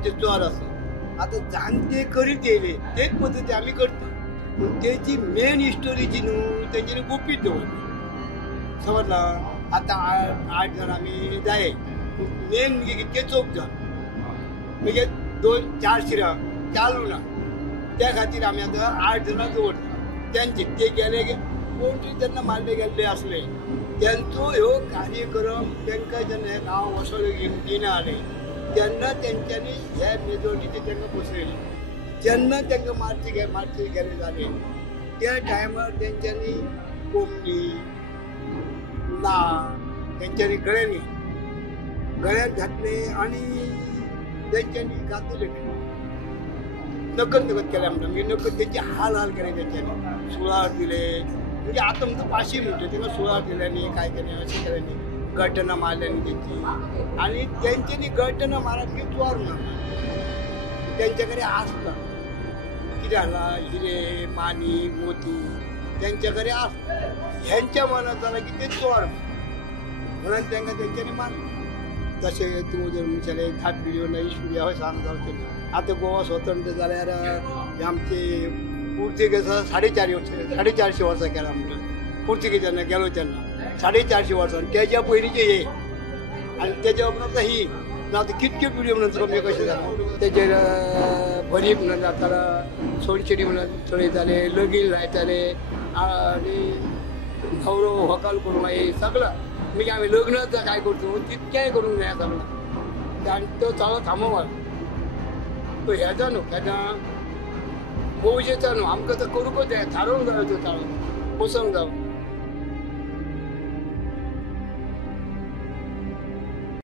आमचे चोर असतात. आता जाणते करीत येले तेच पद्धती आम्ही करतो. पण त्याची मेन हिस्टोरीची न्हू तेंच्यानी गुपीत दवरली. समजला. आता 8 जण आम्ही जाय मेन म्हणजे ते चोक जाण म्हणजे 2-4 शिरा चालू ना त्या खातीर आम्ही आता 8 जणां दवरता. त्यांचे ते गेले कोण तरी त्यांना मारले गेल्ले असले त्यांचो ह्यो कार्यक्रम त्यांना जेन्ना हे गांव वसोले घेवन आले तेन्ना तेंच्यांनी ह्या मेजॉरिटी तांकां बसयली. जेन्ना तांकां मारचे गेले जाले त्या टायमार तेंच्यांनी कोंबडी ना तेंच्यांनी गळ्यात घातले आणि तेंच्यांनी घातले नकत केले म्हणटा म्हणजे नकत तेंचे हाल केले तेंच्यांनी सुळार दिले म्हणजे आता म्हणतो पाशी म्हणतो तेव्हा सुळार दिल्यांनी काय केले अशें केल्यांनी गटना मारल्यांनी तेंची आणि तेंच्यांनी गटना मारत की चोर म्हणून तेंचे कडेन आसता कितें आसला हिरे मानी मोती तेंचे कडेन आसता ह्यांच्या मनात जाला की ते चोर म्हणून तांकां तेंच्यांनी मारले. तशें तूं जर म्हणशाले 10 पिढयो ना 20 पिढयो हय सांग जावचें. आतां गोवा स्वतंत्र जाल्यार आमचे पुर्तुगेजां 450 वर्सां केला म्हणटा. पुर्तुगेजांना गेलो तेन्ना 450 वर्सां तेज्या पयलींचे हे आनी तेज्या उपरांत ही ना कितक्यो पिढयो म्हणून कमी कशें जालें. तेजेर भरीप म्हणून जातालो सोडचिडी म्हणून चडयताले लगीन लायताले आनी न्हवरो व्हंकल करूंक मागीर सगळं म्हणजे आमी लग्न काय करतो तितकेंय करूंक जाय सगळं आनी तो चालो थांबोवप. तो हेजो न्हू केन्ना मौजेचो न्हू आमकां तो करूंकच जाय थारोवंक जाय तो चाळो बसोंक जावं.